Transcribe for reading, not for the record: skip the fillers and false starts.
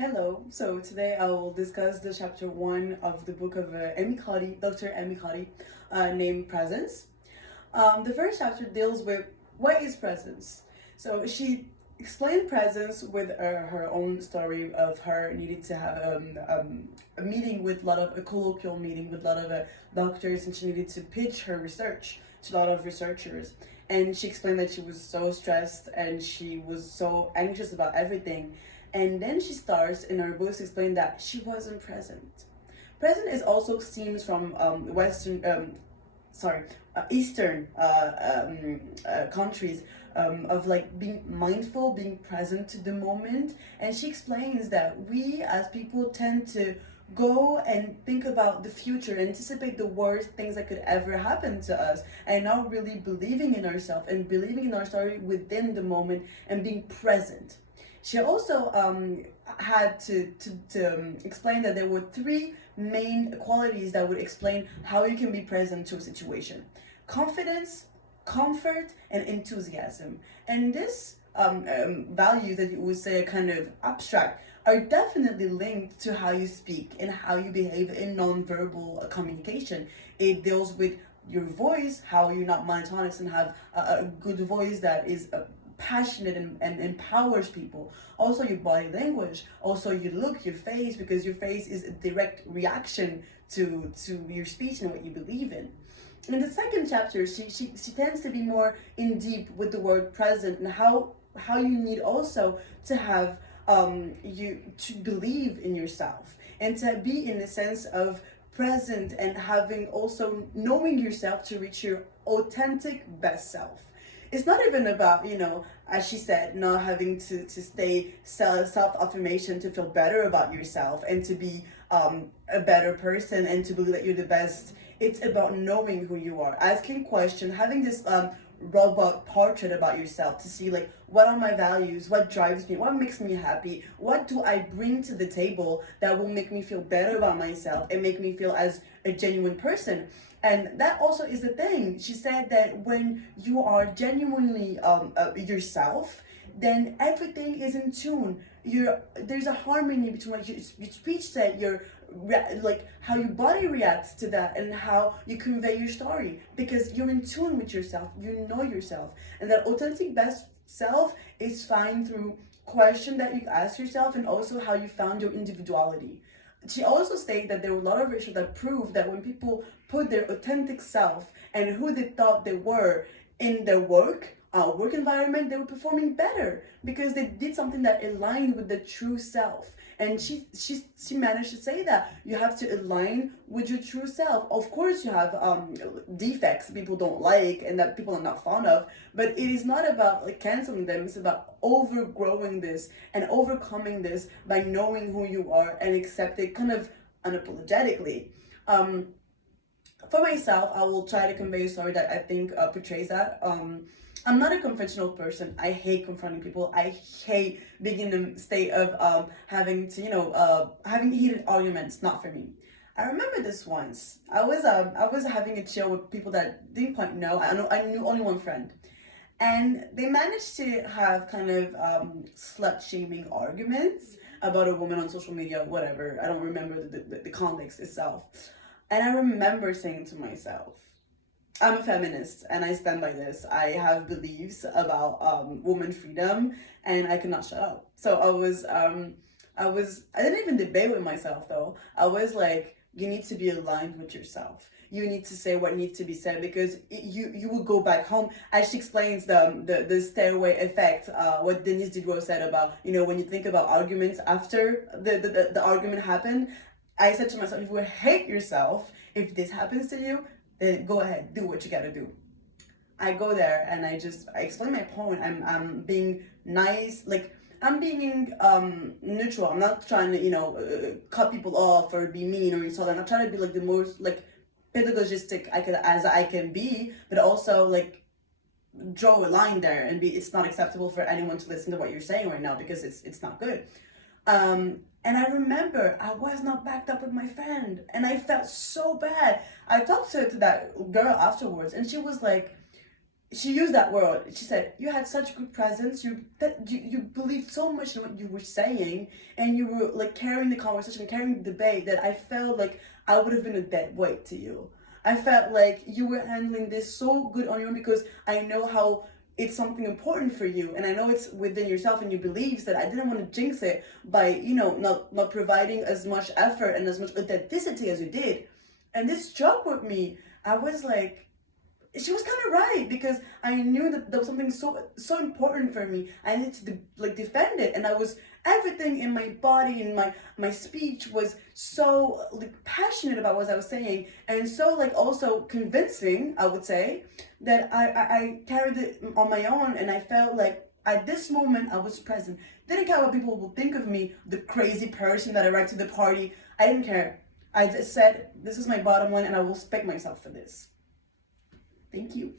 Hello. So today I will discuss the chapter one of the book of Cuddy, Dr. Amy Cuddy, named Presence. The first chapter deals with what is presence. So she explained presence with her own story of her needing to have a meeting with a colloquial meeting with a lot of doctors, and she needed to pitch her research to a lot of researchers. And she explained that she was so stressed and she was so anxious about everything. And then she starts in her books explain that she wasn't present. Present is also stems from Eastern countries, of like being mindful, being present to the moment. And she explains that we as people tend to go and think about the future, anticipate the worst things that could ever happen to us, and not really believing in ourselves and believing in our story within the moment and being present. She also had to explain that there were three main qualities that would explain how you can be present to a situation: confidence, comfort, and enthusiasm. And this values that you would say are kind of abstract are definitely linked to how you speak and how you behave in non-verbal communication. It deals with your voice, how you're not monotonous and have a good voice that is passionate and empowers people. Also your body language, also your look, your face, because your face is a direct reaction to your speech and what you believe in. In the second chapter, she tends to be more in deep with the word present and how you need also to have you to believe in yourself and to be in a sense of present and having also knowing yourself to reach your authentic best self. It's not even about, as she said, not having to stay self-affirmation to feel better about yourself and to be a better person and to believe that you're the best. It's about knowing who you are, asking questions, having this robot portrait about yourself to see like what are my values, what drives me, what makes me happy, what do I bring to the table that will make me feel better about myself and make me feel as a genuine person. And that also is the thing. She said that when you are genuinely yourself, then everything is in tune. There's a harmony between what your speech said, like how your body reacts to that, and how you convey your story, because you're in tune with yourself. You know yourself, and that authentic best self is found through question that you ask yourself, and also how you found your individuality. She also stated that there were a lot of research that proved that when people put their authentic self and who they thought they were in their work environment, they were performing better because they did something that aligned with the true self. And she managed to say that you have to align with your true self. Of course, you have defects people don't like and that people are not fond of, but it is not about like canceling them. It's about overgrowing this and overcoming this by knowing who you are and accept it kind of unapologetically. For myself, I will try to convey a story that I think portrays that. I'm not a conventional person. I hate confronting people. I hate being in the state of having to, having heated arguments. Not for me. I remember this once. I was having a chill with people that didn't quite know. I knew only one friend, and they managed to have kind of slut shaming arguments about a woman on social media, whatever. I don't remember the context itself. And I remember saying to myself, I'm a feminist and I stand by this. I have beliefs about woman freedom and I cannot shut up. So I didn't even debate with myself though. I was like, you need to be aligned with yourself. You need to say what needs to be said, because you will go back home. As she explains the stairway effect, what Denise Diderot said about, when you think about arguments after the argument happened, I said to myself, if you hate yourself, if this happens to you, then go ahead, do what you gotta do. I go there and I explain my point. I'm being nice, like I'm being neutral. I'm not trying to cut people off or be mean or insult them. I'm trying to be like the most like pedagogistic as I can be, but also like draw a line there and be. It's not acceptable for anyone to listen to what you're saying right now because it's not good. And I remember I was not backed up with my friend and I felt so bad. I talked to that girl afterwards and she was like, she used that word. She said, "You had such good presence. You believed so much in what you were saying, and you were like carrying the conversation, carrying the debate, that I felt like I would have been a dead weight to you. I felt like you were handling this so good on your own, because I know how it's something important for you, and I know it's within yourself and your beliefs, that I didn't want to jinx it by, you know, not providing as much effort and as much authenticity as you did." And this struck with me. I was like, she was kind of right, because I knew that there was something so important for me. I needed to like defend it, and I was, everything in my body and my speech was so like passionate about what I was saying, and so like also convincing, I would say, that I carried it on my own, and I felt like at this moment I was present. Didn't care what people would think of me, the crazy person that arrived to the party. I didn't care. I just said, this is my bottom line, and I will respect myself for this. Thank you.